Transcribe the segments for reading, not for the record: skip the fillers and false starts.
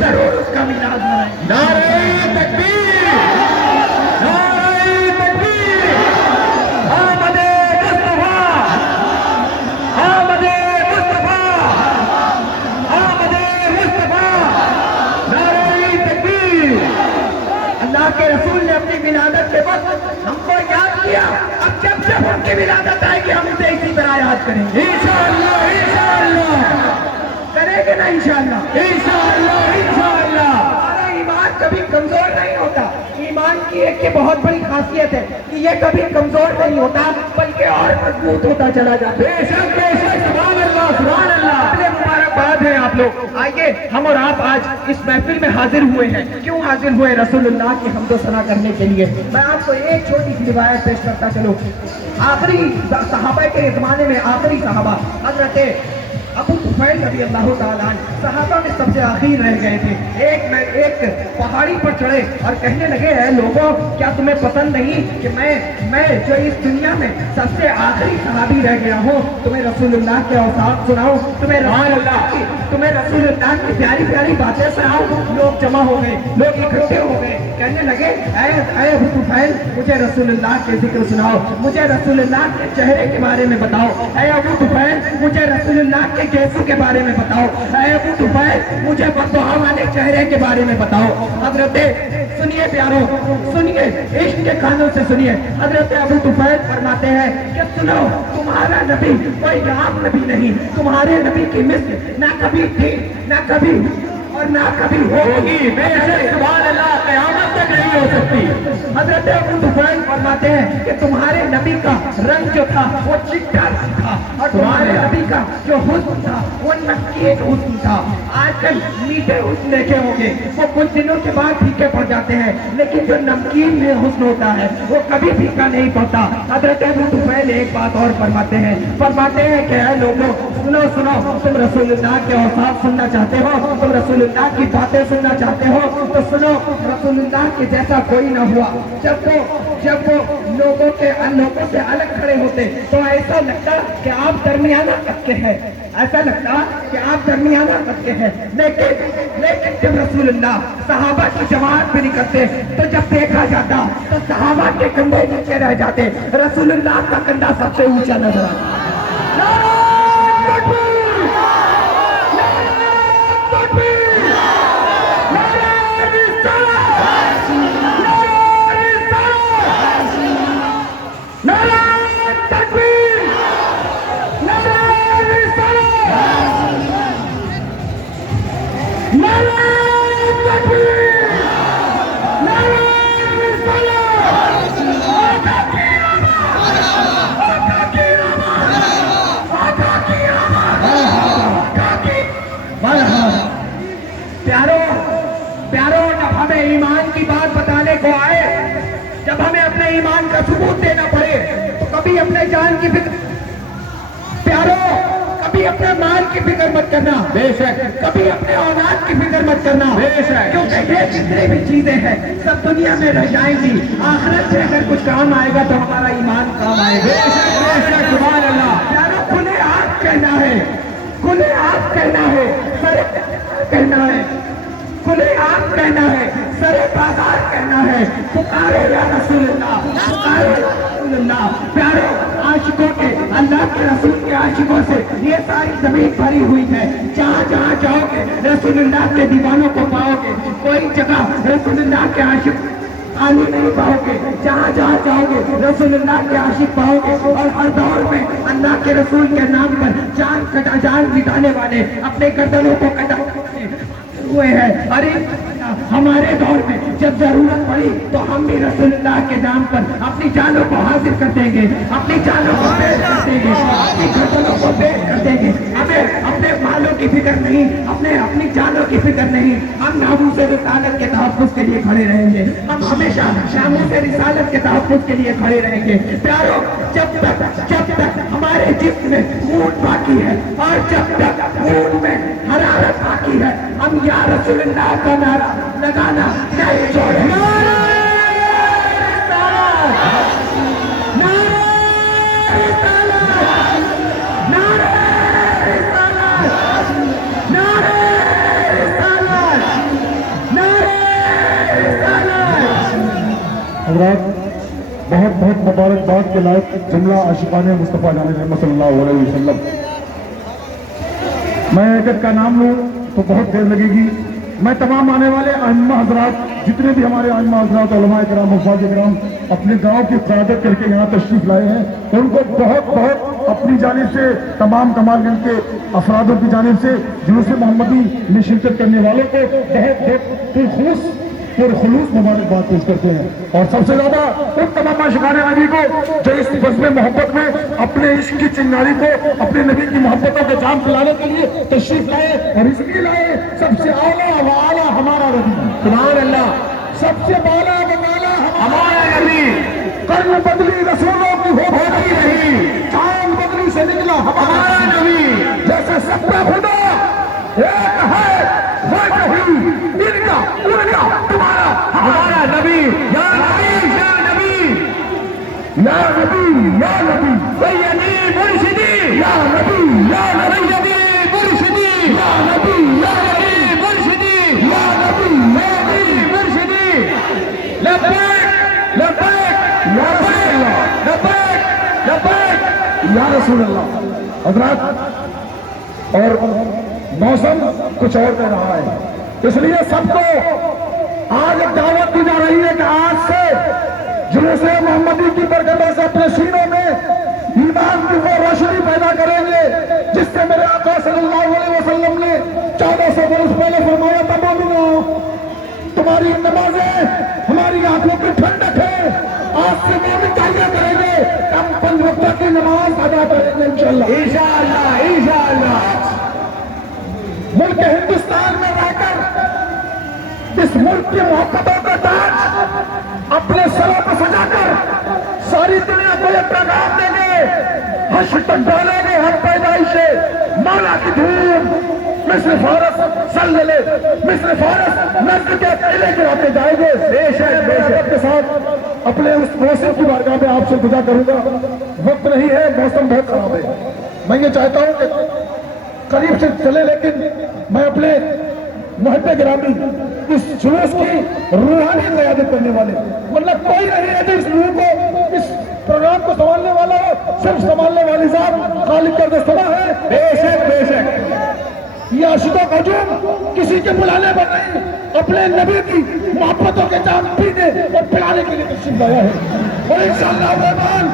ضرور اس کا میلاد منائیں گے۔ نعرہ تکبیر، نعرہ تکبیر، آمد مصطفیٰ، آمد مصطفیٰ، آمد مصطفیٰ، نعرہ تکبیر۔ اللہ کے رسول نے اپنی ولادت کے وقت ہم کو یاد کیا، اب جب جب ان کی ولادت آئے گی ہم اسے اسی طرح یاد کریں گے۔ انشاءاللہ، انشاءاللہ، کریں گے نا انشاءاللہ؟ انشاءاللہ، انشاءاللہ۔ ہمارا ایمان کبھی کمزور نہیں ہوتا۔ ایمان کی ایک یہ بہت بڑی خاصیت ہے کہ یہ کبھی کمزور نہیں ہوتا بلکہ اور مضبوط ہوتا چلا جاتا ہے۔ بے شک، بے شک، سبحان اللہ، سبحان اللہ۔ اپنے مبارکباد ہیں آپ لوگ۔ آئیے ہم اور آپ آج اس محفل میں حاضر ہوئے ہیں۔ کیوں حاضر ہوئے؟ رسول اللہ کی حمد و ثنا کرنے کے لیے۔ میں آپ کو ایک چھوٹی سی روایت پیش کرتا چلوں۔ آخری صحابہ کے زمانے میں آخری صحابہ حضرت ابو طفیل رضی اللہ تعالیٰ عنہ صحابہ میں سب سے آخر رہ گئے تھے۔ ایک پہاڑی پر چڑھے اور کہنے لگے اے لوگوں، کیا تمہیں پسند نہیں کہ میں جو اس دنیا میں سب سے آخری صحابی رہ گیا ہوں، تمہیں رسول اللہ کے اوصاف سناؤں، تمہیں رسول اللہ کی پیاری پیاری باتیں سناؤں۔ لوگ جمع ہو گئے، لوگ اکٹھے ہو گئے، کہنے لگے اے ابو طفیل، مجھے رسول اللہ کے ذکر سناؤ، مجھے رسول اللہ کے چہرے کے بارے میں بتاؤ۔ اے ابو طفیل، مجھے رسول اللہ کے کیسو کے بارے میں بتاؤ۔ اے ابو طفیل، مجھے بددعا والے چہرے کے بارے میں بتاؤ۔ حضرت سنیے پیارو، سنیے، عشق کے کانوں سے سنیے۔ حضرت ابو طفیل فرماتے ہیں کہ سنو، تمہارا نبی کوئی عام نبی نہیں، تمہارے نبی کی مثل نہ کبھی تھی، نہ کبھی اور نہ کبھی ہوگی۔ بے شک، سبحان اللہ، قیامت تک نہیں ہو سکتی۔ حضرت ابو طفیل فرماتے ہیں کہ تمہارے نبی کا رنگ جو تھا وہ چٹا رنگ تھا، اور تمہارے نبی کا جو حسن تھا وہ نمکین حسن تھا۔ آج کل میٹھے حسن دیکھے ہوں گے، وہ کچھ دنوں کے بعد پھیکے پڑ جاتے ہیں، لیکن جو نمکین حسن ہوتا ہے وہ کبھی پھیکا نہیں پڑتا۔ حضرت ابو طفیل ایک بات اور فرماتے ہیں کہ اے لوگوں، سنو سنو، تم رسول اللہ کے اوصاف سننا چاہتے ہو، تم رسول اللہ کی باتیں سننا چاہتے ہو تو سنو، رسول اللہ کے جیسا کوئی نہ ہوا۔ جب وہ لوگوں سے الگ کھڑے ہوتے تو ایسا لگتا کہ آپ درمیانہ قد کے ہیں، ایسا لگتا کہ آپ درمیانہ قد کے ہیں، لیکن جب رسول اللہ صحابہ کی جماعت بھی نکلتے تو جب دیکھا جاتا تو صحابہ کے کندھے نیچے رہ جاتے، رسول اللہ کا کندھا سب سے اونچا نظر آتا۔ پیارو، جب ہمیں ایمان کی بات بتانے کو آئے، جب ہمیں اپنے ایمان کا ثبوت دینا پڑے تو کبھی اپنے جان کی فکر، پیارو، کبھی اپنے مال کی فکر مت کرنا، بے شک، کبھی اپنے اولاد کی فکر مت کرنا، بے شک، کیونکہ یہ جتنے بھی چیزیں ہیں سب دنیا میں رہ جائیں گی، آخرت سے اگر کچھ کام آئے گا تو ہمارا ایمان کام آئے گا۔ بے شک، بے شک، سبحان اللہ۔ پیارو، کھلے آپ کہنا ہے، کھلے آپ کہنا ہے، سر کہنا ہے، کھلے آپ کہنا ہے، سرے بازار کہنا ہے، پکارے یا رسول اللہ، پکارے یا رسول اللہ۔ پیارو، عاشقوں کے، اللہ کے رسول کے عاشقوں سے یہ ساری زمین بھری ہوئی ہے، جہاں جہاں جاؤ گے رسول اللہ کے دیوانوں کو پاؤ گے، کوئی جگہ رسول اللہ کے عاشق خالی نہیں پاؤ گے، جہاں جہاں جاؤ گے رسول اللہ کے عاشق پاؤ گے، اور ہر دور میں اللہ کے رسول کے نام پر جان بتانے والے اپنے گردنوں کو کٹا ہوئے ہیں۔ ارے ہمارے دور میں جب ضرورت پڑی تو ہم بھی رسول اللہ کے نام پر اپنی جانوں کو حاضر کر دیں گے، اپنی جانوں کو پیش کر دیں گے، اپنی گردنوں کو پیش کر دیں گے۔ ہمیں اپنے مالوں کی فکر نہیں، اپنی جانوں کی فکر نہیں، ہم ناموس رسالت کے تحفظ کے لیے کھڑے رہیں گے، ہم ہمیشہ ناموس رسالت کے تحفظ کے لیے کھڑے رہیں گے۔ پیارو، جب تک ہمارے جسم میں خون باقی ہے اور جب تک خون میں حرارت باقی ہے، ہم یا رسول اللہ کا نعرہ لگانا نہیں چھوڑیں گے۔ حضرات، بہت بہت مبارکباد کے لائق جملہ عاشقان مصطفیٰ جان محمد صلی اللہ علیہ وسلم. میں ایک ایک کا نام لوں تو بہت دیر لگے گی. میں تمام آنے والے ائمہ حضرات، جتنے بھی ہمارے ائمہ حضرات، علماء کرام، حفاظ کرام اپنے گاؤں کی قیادت کر کے یہاں تشریف لائے ہیں، ان کو بہت بہت اپنی جانب سے، تمام کمال گنج کے افرادوں کی جانب سے، جلوس محمدی میں شرکت کرنے والوں کو بہت بہت خلوص مبارکباد پیش کرتے ہیں. اور سب سے زیادہ ان تمام عاشقان نبی کو جو اس بزم محبت میں اپنے عشق کی چنگاری کو، اپنے نبی کی محبتوں کو جام پلانے کے لیے تشریف لائے، اور اس لیے لائے سب سے اعلیٰ و اعلیٰ ہمارا نبی، سبحان اللہ، سب سے بالا و بالا ہمارا نبی، کرن بدلی رسولوں کی ہو ہوتی نہیں، چاند بدلی سے نکلا ہمارا نبی، جیسے سب کا خدا ایک ہے، وہ نہیں ان کا ان کا تمہارا ہمارا نبی، یا نبی، یا نبی، یا نبی یا نبی سیدی مرشدی، یا نبی یا نبی سیدی مرشدی، یا نبی یا سیدی مرشدی، یا نبی یا سیدی مرشدی، لبیک لبیک یا رسول اللہ، لبیک لبیک. یا رسول اللہ. حضرات، اور موسم کچھ اور کہہ رہا ہے، اس لیے سب کو آج ایک دعوت دی جا رہی ہے کہ آج سے جلوس محمدی کی برکتوں سے اپنے سینوں میں ایمان کی وہ روشنی پیدا کریں گے جس سے میرے آقا صلی اللہ علیہ وسلم نے 1400 برس پہلے فرمایا تھا، مومنو تمہاری نمازیں ہماری آنکھوں کی ٹھنڈک ہے. آج سے مومن کیا کریں گے؟ ہم 5 وقت کی نماز ادا کریں گے انشاءاللہ. انشاءاللہ انشاءاللہ. ملک ہندوستان میں رہ کر اس ملک کی محبتوں کا تاج اپنے سروں پر سجا کر ساری دنیا کو یہ پیغام دیں گے، حشر تک ڈالیں گے ہر پیدائش سے مولا کی دھوم مصر فارس سلسلے، مصر فارس نظر کے قلعے گراتے جائیں گے. بے شک کے ساتھ اپنے اس موسم کی بارگاہ میں آپ سے دعا کروں گا. وقت نہیں ہے، موسم بہت خراب ہے. میں یہ چاہتا ہوں کہ قریب سے چلے، لیکن میں اپنے محب گرامی اس جلوس کی روحانی قیادت کرنے والے، مطلب کوئی نہیں ہے جو اس روح کو، اس پروگرام کو سنبھالنے والا ہو، صرف سنبھالنے والی ذات خالق کا دستور ہے. بے شک بے شک. یہ عاشقوں کا ہجوم کسی کے بلانے پر نہیں، اپنے نبی کی محبتوں کے جام پینے اور پلانے کے لیے تشریف لایا ہے. اور انشاءاللہ الرحمن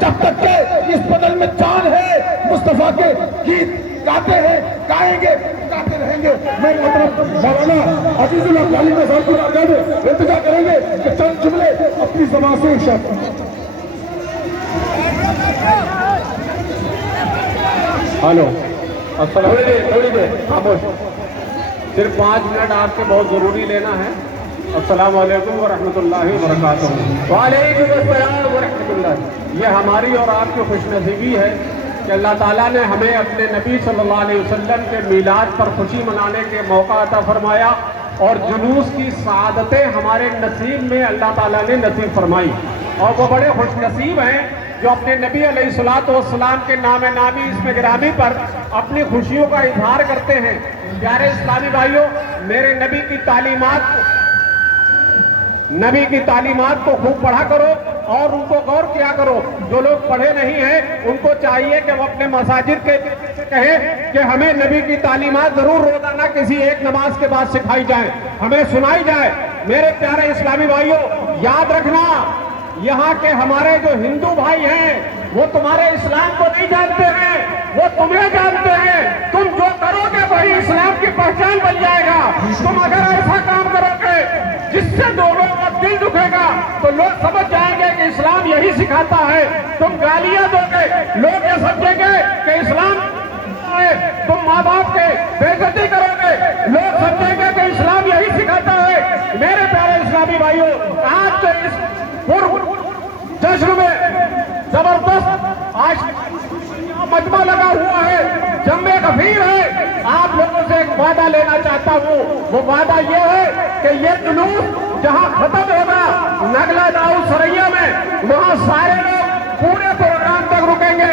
جب تک کہ اس بدن میں جان ہے، مصطفیٰ کے گیت گاتے ہیں، گائیں گے، گاتے رہیں گے. میں محترم مولانا عزیز اللہ تعلیم صاحب کی بارگاہ میں التجا کریں گے کہ چند جملے اپنی زبان سے ارشاد فرمائیں. ہلو، تھوڑی دیر خاموش، صرف 5 منٹ آپ سے بہت ضروری لینا ہے. السلام علیکم ورحمۃ اللہ وبرکاتہ. وعلیکم السلام ورحمۃ اللہ. یہ ہماری اور آپ کی خوش نصیبی ہے کہ اللہ تعالیٰ نے ہمیں اپنے نبی صلی اللہ علیہ وسلم کے میلاد پر خوشی منانے کے موقع عطا فرمایا، اور جلوس کی سعادتیں ہمارے نصیب میں اللہ تعالیٰ نے نصیب فرمائی. اور وہ بڑے خوش نصیب ہیں جو اپنے نبی علیہ الصلوۃ والسلام کے نام نامی اس میں گرامی پر اپنی خوشیوں کا اظہار کرتے ہیں. پیارے اسلامی بھائیوں، میرے نبی کی تعلیمات کو خوب پڑھا کرو اور ان کو غور کیا کرو. جو لوگ پڑھے نہیں ہیں ان کو چاہیے کہ وہ اپنے مساجد کے کہیں کہ ہمیں نبی کی تعلیمات ضرور روزانہ کسی ایک نماز کے بعد سکھائی جائیں، ہمیں سنائی جائے. میرے پیارے اسلامی بھائیوں، یاد رکھنا، یہاں کے ہمارے جو ہندو بھائی ہیں وہ تمہارے اسلام کو نہیں جانتے ہیں، وہ تمہیں جانتے ہیں. تم جو کرو گے وہی اسلام کی پہچان بن جائے گا. تم اگر ایسا کام کرو گے جس سے لوگوں کا دل دکھے گا تو لوگ سمجھ جائیں گے کہ اسلام یہی سکھاتا ہے. تم گالیاں دو گے، لوگ یہ سمجھیں گے کہ اسلام ہے. تم ماں باپ کے بے عزتی کرو گے، لوگ سمجھیں گے کہ اسلام یہی سکھاتا ہے. میرے پیارے اسلامی بھائیوں، آج کے اس جشن میں زبردست آج مجمع لگا ہوا ہے، جم غفیر ہے. آپ لوگوں سے ایک وعدہ لینا چاہتا ہوں. وہ وعدہ یہ ہے کہ یہ جلوس جہاں ختم ہوگا نگلا داؤ سریا میں، وہاں سارے لوگ پورے پروگرام تک رکیں گے